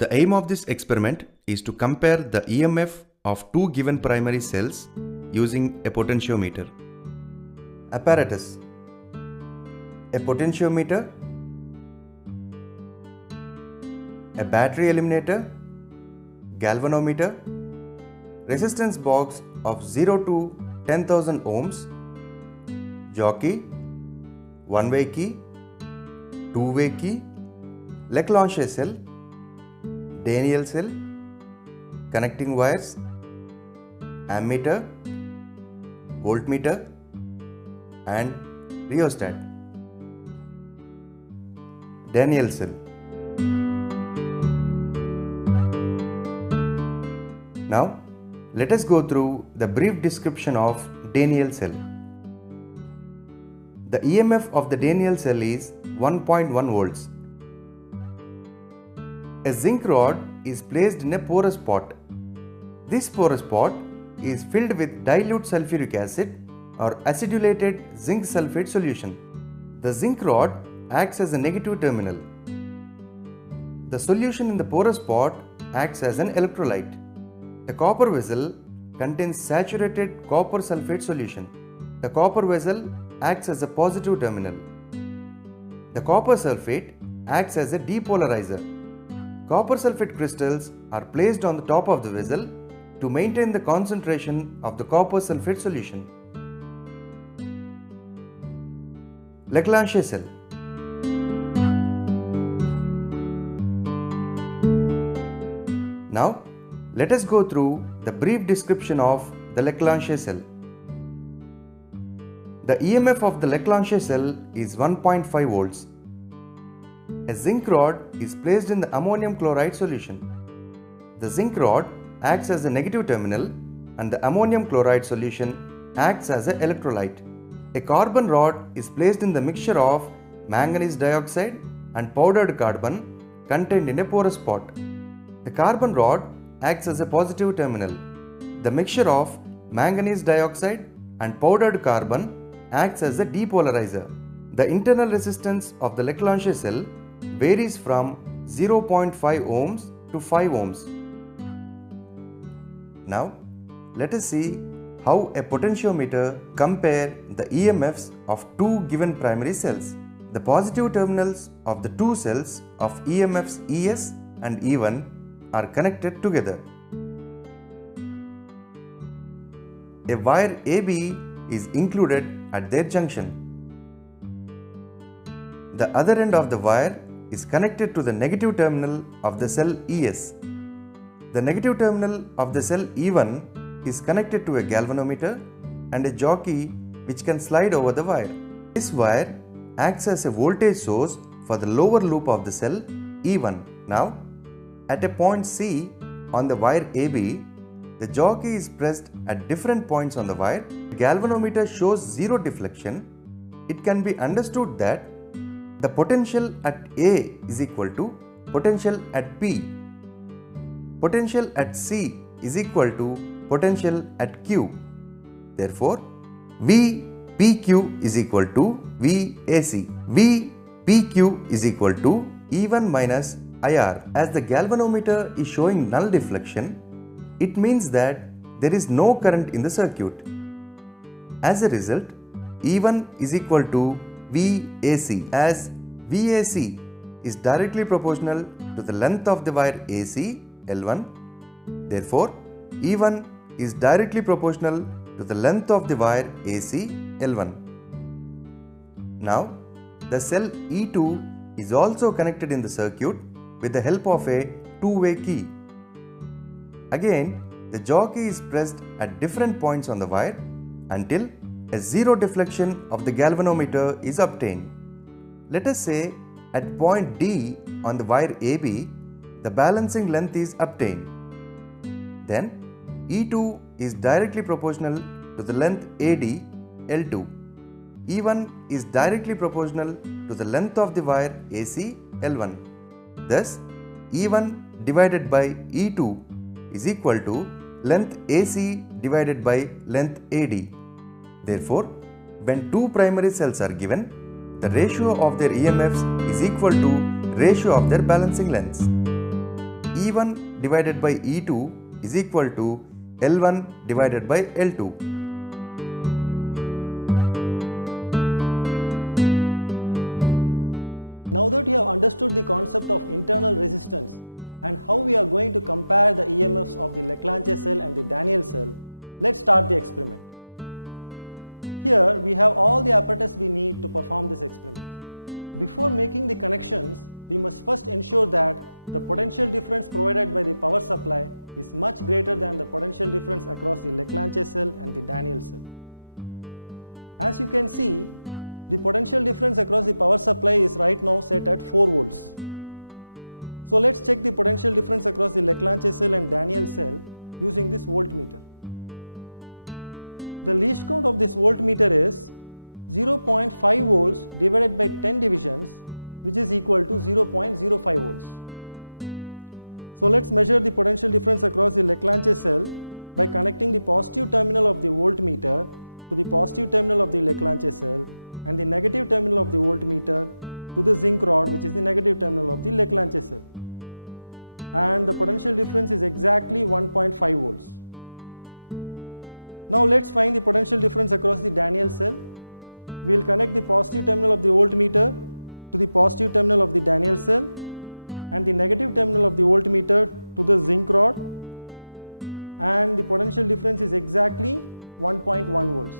The aim of this experiment is to compare the EMF of two given primary cells using a potentiometer. Apparatus: a potentiometer, a battery eliminator, galvanometer, resistance box of 0 to 10,000 ohms, jockey, one-way key, two-way key, Leclanché cell, Daniell cell, connecting wires, ammeter, voltmeter and rheostat. Daniell cell. Now, let us go through the brief description of Daniell cell. The EMF of the Daniell cell is 1.1 volts. A zinc rod is placed in a porous pot. This porous pot is filled with dilute sulfuric acid or acidulated zinc sulfate solution. The zinc rod acts as a negative terminal. The solution in the porous pot acts as an electrolyte. The copper vessel contains saturated copper sulfate solution. The copper vessel acts as a positive terminal. The copper sulfate acts as a depolarizer. Copper sulfate crystals are placed on the top of the vessel to maintain the concentration of the copper sulfate solution. Leclanché cell. Now, let us go through the brief description of the Leclanché cell. The EMF of the Leclanché cell is 1.5 volts. A zinc rod is placed in the ammonium chloride solution. The zinc rod acts as a negative terminal and the ammonium chloride solution acts as an electrolyte. A carbon rod is placed in the mixture of manganese dioxide and powdered carbon contained in a porous pot. The carbon rod acts as a positive terminal. The mixture of manganese dioxide and powdered carbon acts as a depolarizer. The internal resistance of the Leclanché cell varies from 0.5 ohms to 5 ohms. Now, let us see how a potentiometer compare the EMFs of two given primary cells. The positive terminals of the two cells of EMFs ES and E1 are connected together. A wire AB is included at their junction. The other end of the wire is connected to the negative terminal of the cell ES. The negative terminal of the cell E1 is connected to a galvanometer and a jockey which can slide over the wire. This wire acts as a voltage source for the lower loop of the cell E1. Now, at a point C on the wire AB, the jockey is pressed at different points on the wire. The galvanometer shows zero deflection. It can be understood that the potential at A is equal to potential at P. Potential at C is equal to potential at Q. Therefore, VPQ is equal to VAC. VPQ is equal to E1 minus IR. As the galvanometer is showing null deflection, it means that there is no current in the circuit. As a result, E1 is equal to VAC, as VAC is directly proportional to the length of the wire AC, L1. Therefore, E1 is directly proportional to the length of the wire AC, L1. Now, the cell E2 is also connected in the circuit with the help of a two-way key. Again, the jockey is pressed at different points on the wire until a zero deflection of the galvanometer is obtained. Let us say at point D on the wire AB, the balancing length is obtained. Then E2 is directly proportional to the length AD, L2. E1 is directly proportional to the length of the wire AC, L1. Thus, E1 divided by E2 is equal to length AC divided by length AD. Therefore, when two primary cells are given, the ratio of their EMFs is equal to ratio of their balancing lengths. E1 divided by E2 is equal to L1 divided by L2. Now that you have understood the concept of internal resistance and how we are going to compare the EMFs of the Leclanché cell and the Daniell cell, let's start the experiment. Here we have all the apparatus we need to perform this experiment. Before making the connections, we must first ensure that the potential difference provided by the power supply is much greater than the potential difference across the Leclanché cell and the Daniell cell. As you can see, the potential difference across the power supply is right now set at 4 volts. So let's check the potential difference across the Leclanché cell and Daniell cell using this voltmeter. The least count of this voltmeter is 0.5 volts divided by 10 divisions, which is equal to 0.05 volts. So let's measure the potential difference across the Leclanché cell by connecting the positive terminal of the voltmeter to the positive terminal of the Leclanché cell and the negative terminal of the voltmeter to the zinc rod, which is the negative terminal of the Leclanché cell. And the potential difference is exactly 1.5 volts. Now let's find the potential difference across the Daniell cell. We will connect the positive terminal of the voltmeter to the positive terminal of the Daniell cell and the negative terminal of the voltmeter to the zinc rod, and the potential difference is exactly 1.1 volts.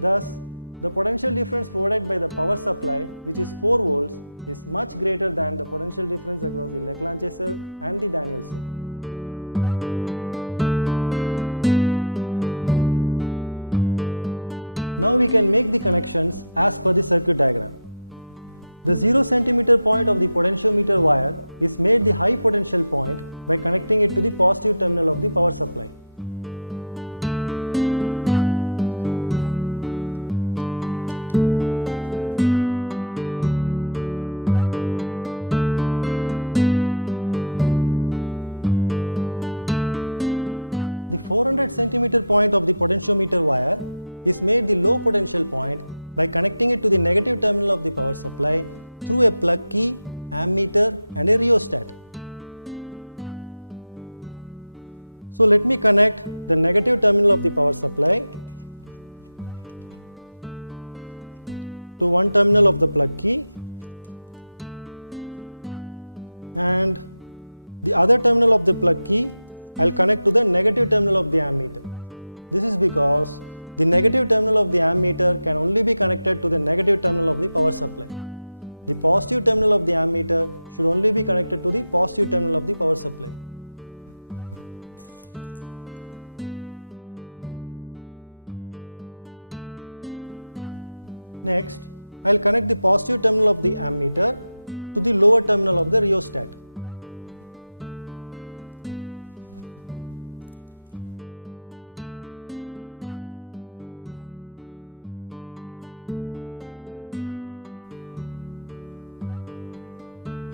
Thus, the potential difference provided by the power supply, which is 4 volts, is much greater than the potential difference across the Leclanché cell and the Daniell cell. Now we can make the connections as per the circuit diagram. The 0 cm point of the potentiometer wire is made the high potential point by connecting it to the positive terminal of the power supply. The 400 cm point of the potentiometer wire is made the low potential point by connecting it to the negative terminal of the power supply through a plug key, ammeter and a rheostat. So let me connect the negative terminal of the power supply to one terminal of the plug key and the other terminal of the plug key I'll connect to the negative terminal of the ammeter. This is because the negative terminal of the ammeter can only be connected to the negative terminal of the power supply. The positive terminal of the ammeter should only be connected to the positive terminal of the power supply. Next, I'll connect the positive terminal of the ammeter to the lower terminal of the rheostat.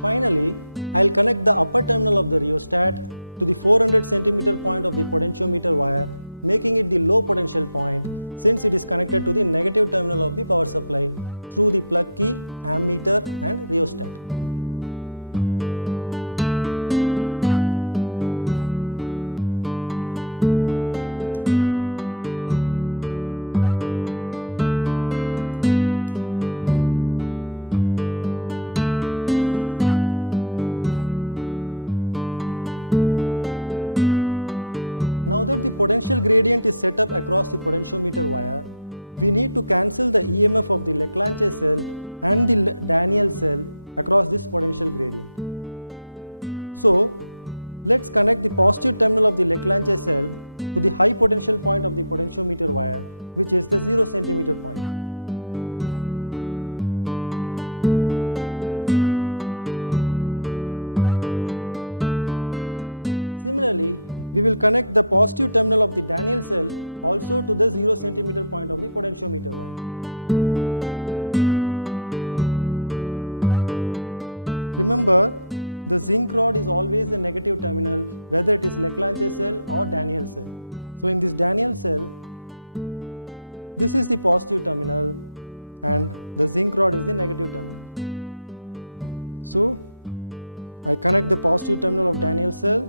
Finally, I'll connect the upper terminal of the rheostat to the 400 cm point of the potentiometer wire, making it the low potential point since it is connected to the negative terminal of the power supply through the plug key, ammeter and rheostat. Now that the potential gradient is set up across the potentiometer wire, we need to cancel the EMF of the Leclanché cell and the Daniell cell across this potential gradient. So, let's connect the positive terminal of the Leclanché cell to the high potential point of the potentiometer wire, which is the 0 cm point. Similarly, we will connect the positive terminal of the Daniell cell also to the 0 cm point of the potentiometer wire. Remember, the zinc rod is always the negative terminal, whether it is Leclanché cell or Daniell cell. So in this Daniell cell, this is the positive terminal and the zinc rod is the negative terminal. So I connect the positive terminal of Daniell cell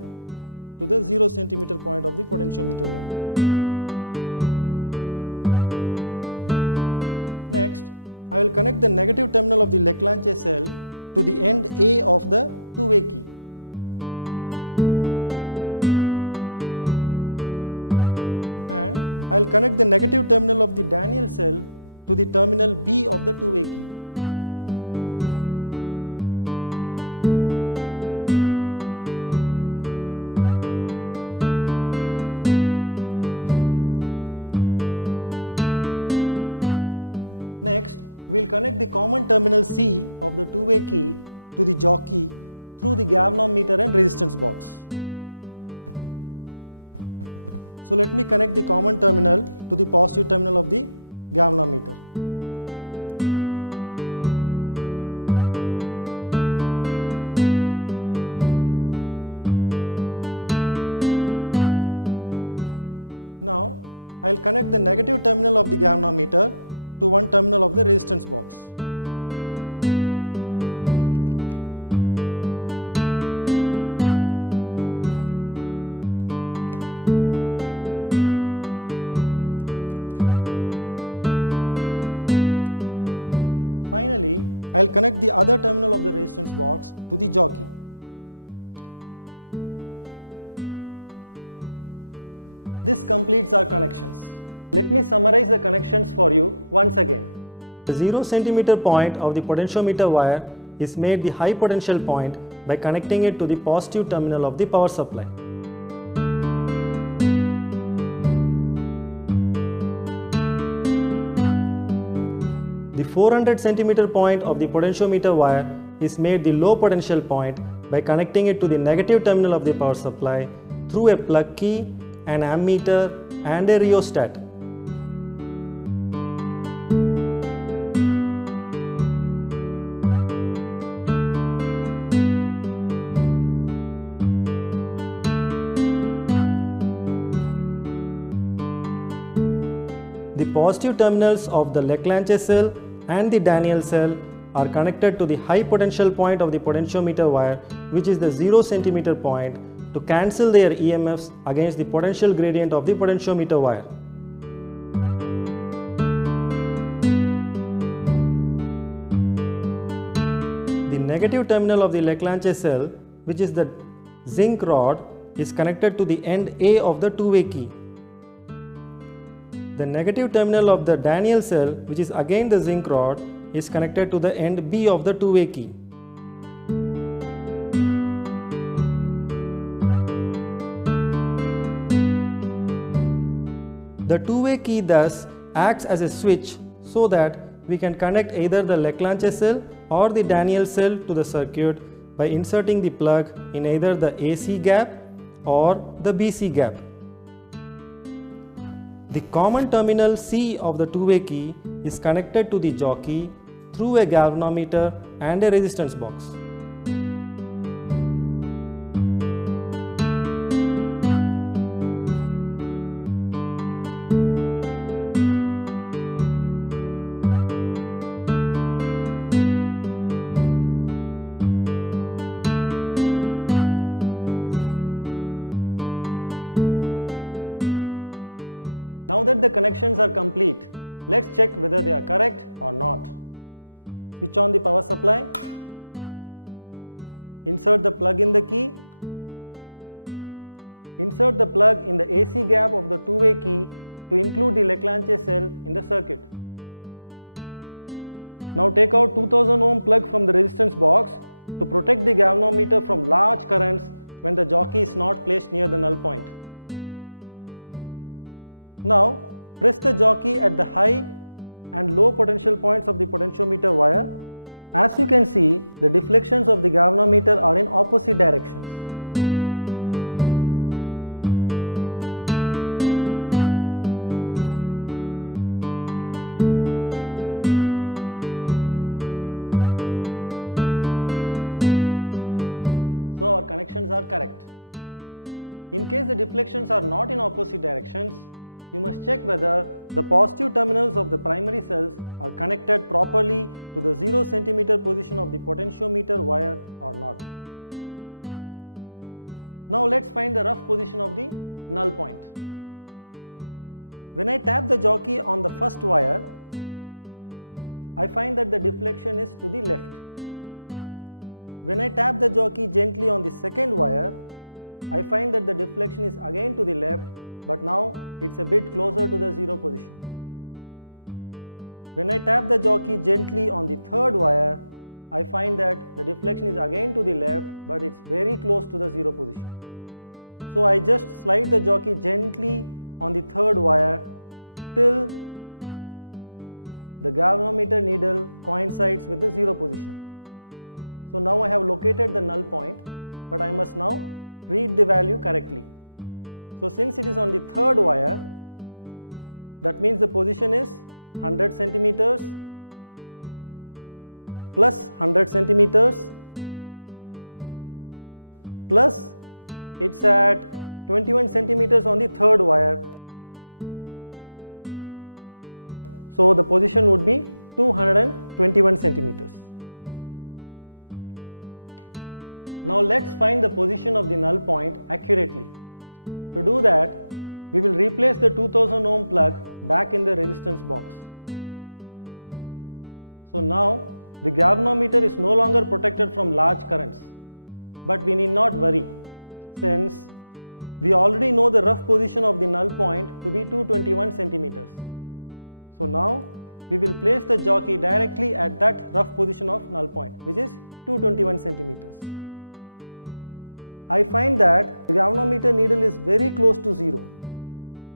to the 0 centimeter point of the potentiometer wire. Next, I will connect the negative terminal of the Leclanché cell to the end A of the two-way key. And I will connect the negative terminal of the Daniell cell to the terminal B of the two-way key. Next, we will connect the common terminal C of the two-way key to the jockey through the galvanometer and resistance box. So let me connect the common terminal to the positive terminal of the galvanometer. Now, I will connect the negative terminal of the galvanometer to one terminal of the resistance box. Finally, I will connect the other terminal of the resistance box to the jockey. This completes our connections. Let me summarize the connections for you once again. The 0 centimeter point of the potentiometer wire is made the high potential point by connecting it to the positive terminal of the power supply. The 400 centimeter point of the potentiometer wire is made the low potential point by connecting it to the negative terminal of the power supply through a plug key, an ammeter and a rheostat. The positive terminals of the Leclanché cell and the Daniell cell are connected to the high potential point of the potentiometer wire, which is the 0 centimeter point, to cancel their EMFs against the potential gradient of the potentiometer wire. The negative terminal of the Leclanché cell, which is the zinc rod, is connected to the end A of the two-way key. The negative terminal of the Daniell cell, which is again the zinc rod, is connected to the end B of the two-way key. The two-way key thus acts as a switch so that we can connect either the Leclanché cell or the Daniell cell to the circuit by inserting the plug in either the AC gap or the BC gap. The common terminal C of the two-way key is connected to the jockey through a galvanometer and a resistance box. Now that the connections are complete, let's check whether they are correct or not. Switch on the power supply, insert the plug in the key, insert the plug in the AC gap of the two-way key to include the Leclanché cell in the circuit. Now take out 2000 ohm plug from the resistance box to protect the galvanometer from large currents when the jockey is not placed near the null point. Now press the jockey at the high and low potential points of the potentiometer wire. As you can see, the deflections of the galvanometer are in opposite directions. So our connections are correct. In case the deflections are not in opposite directions, you must check whether the positive terminals of the primary cells are connected properly to the 0 centimeter position of the potentiometer wire or not. Now let's find the rough position of the null point. When I tap the jockey on the first wire, I find that the deflection is to the left. When I tap the jockey gently on the second wire, I find that the deflection is again to the left, but now it's a bit closer to the zero position. When I tap the jockey gently on the third wire, I find that the deflection is again to the left, but it's very close to the zero position. So I just slide the jockey gently on the third wire till the galvanometer needle coincides with the zero position. So now I have located the null point, but I must now read the value correctly. So since it is on the third wire, that means the position is 100 centimeters plus 100 centimeters plus it's at 21 centimeters on the third wire. So the position would be 221 centimeters. Now let's find the position of the null point accurately. To do that, we will replace the 2000 ohm plug back in the resistance box. So now the galvanometer is no longer protected from large currents, but we need not worry, since we already know the rough position of the null point to be 221 centimeters. So now we will place the jockey directly at that rough position of null point, which is 221 centimeters. I find that the galvanometer needle is very close to zero.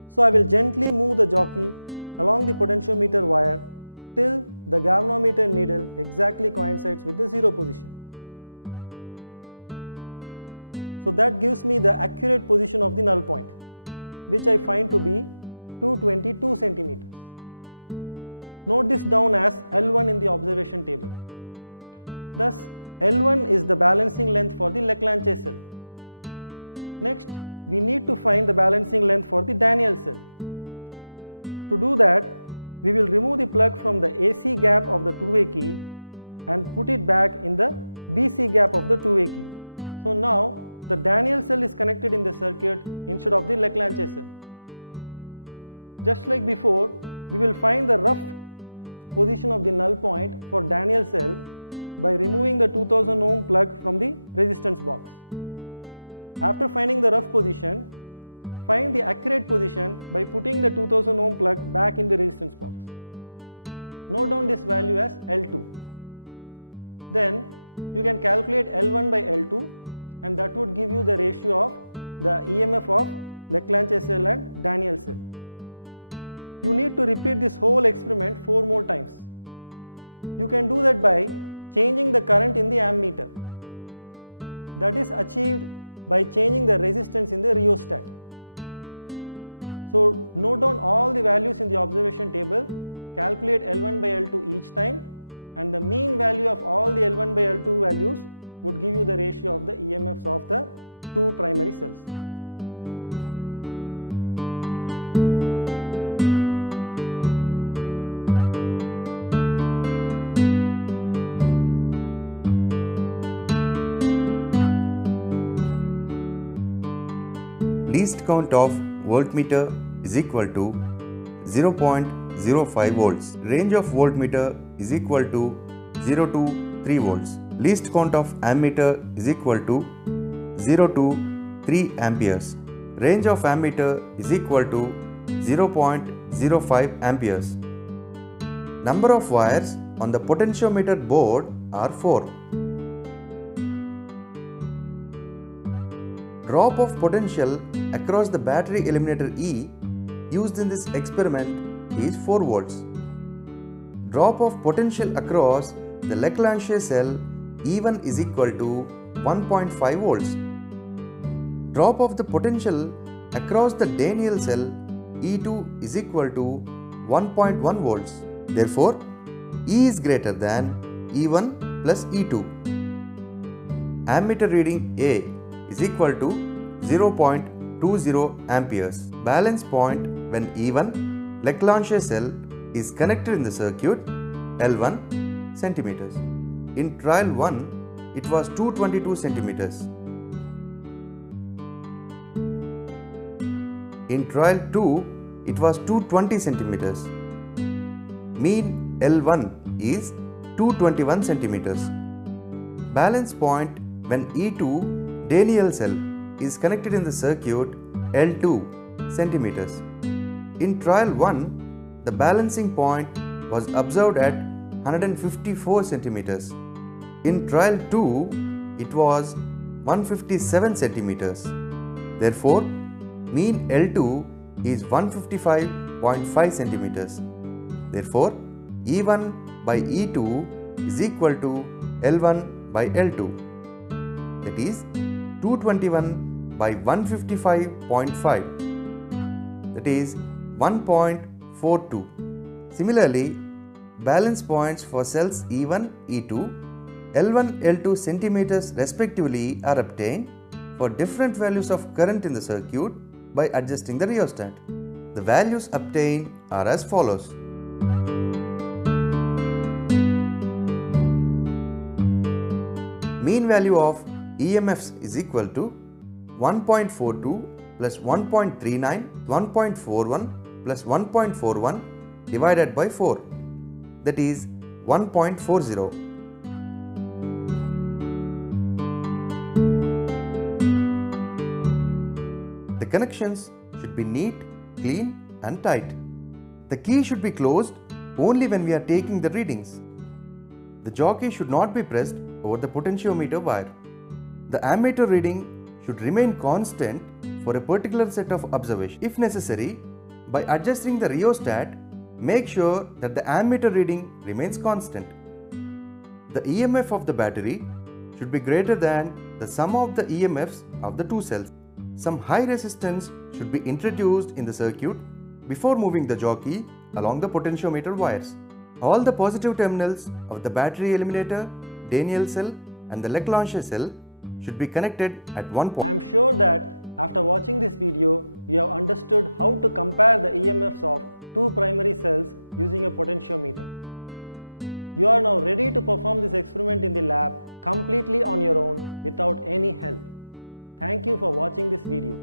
So I will gently move the jockey along the potentiometer wire till the galvanometer needle exactly coincides with the zero position. So that gives me the accurate position of the null point, which I find to be 222 centimeters. Note this down as L1 in the observation table. Thus, L1 is the balancing length for the Leclanché cell. Next, we need to find the balancing length for the Daniell cell. To do that, we will remove the plug from the AC gap of the two-way key and put it back in the BC gap of the two-way key. So now, the Daniell cell is connected in the circuit instead of the Leclanché cell. Just like before, we will find the rough position of the null point for Daniell cell by removing the 2000 ohm plug from the resistance box. After finding the rough position, find the accurate position by putting the 2000 ohm plug back in the resistance box. Note down this value as L2. Then you can calculate L1 by L2, and that would give you the ratio of the EMF of Leclanché cell and Daniell cell. You need to repeat this whole experiment 4 more times. You can do that by changing the current in the ammeter. That is achieved by changing the resistance in the rheostat. So note down all the values in the observation table, calculate L1 by L2 each time, and the mean value of all the L1 by L2 values would give you the ratio of the EMFs of the two primary cells. Least count of voltmeter is equal to 0.05 volts. Range of voltmeter is equal to 0 to 3 volts. Least count of ammeter is equal to 0 to 3 amperes. Range of ammeter is equal to 0.05 amperes. Number of wires on the potentiometer board are 4. Drop of potential across the battery eliminator E used in this experiment is 4 volts. Drop of potential across the Leclanché cell E1 is equal to 1.5 volts. Drop of the potential across the Daniell cell E2 is equal to 1.1 volts. Therefore, E is greater than E1 plus E2. Ammeter reading A is equal to 0.20 amperes. Balance point when E1 Leclanché cell is connected in the circuit L1 centimeters. In trial 1, it was 222 centimeters. In trial 2, it was 220 centimeters. Mean L1 is 221 centimeters. Balance point when E2 Daniell cell is connected in the circuit L2 centimeters. In trial 1, the balancing point was observed at 154 centimeters. In trial 2, it was 157 centimeters. Therefore, mean L2 is 155.5 centimeters. Therefore, E1 by E2 is equal to L1 by L2. That is 221 by 155.5. That is 1.42. Similarly, balance points for cells E1, E2, L1, L2 centimeters respectively are obtained for different values of current in the circuit by adjusting the rheostat. The values obtained are as follows. Mean value of EMFs is equal to 1.42 plus 1.39, 1.41 plus 1.41 divided by 4, that is 1.40. The connections should be neat, clean and tight. The key should be closed only when we are taking the readings. The jockey should not be pressed over the potentiometer wire. The ammeter reading should remain constant for a particular set of observations. If necessary, by adjusting the rheostat, make sure that the ammeter reading remains constant. The EMF of the battery should be greater than the sum of the EMFs of the two cells. Some high resistance should be introduced in the circuit before moving the jockey along the potentiometer wires. All the positive terminals of the battery eliminator, Daniell cell and the Leclanche cell should be connected at one point. I am sure that after watching this video, you have understood how to compare the EMFs of two primary cells using a potentiometer. You are now ready to perform this experiment in the lab completely on your own without any help. Thank you for watching this video.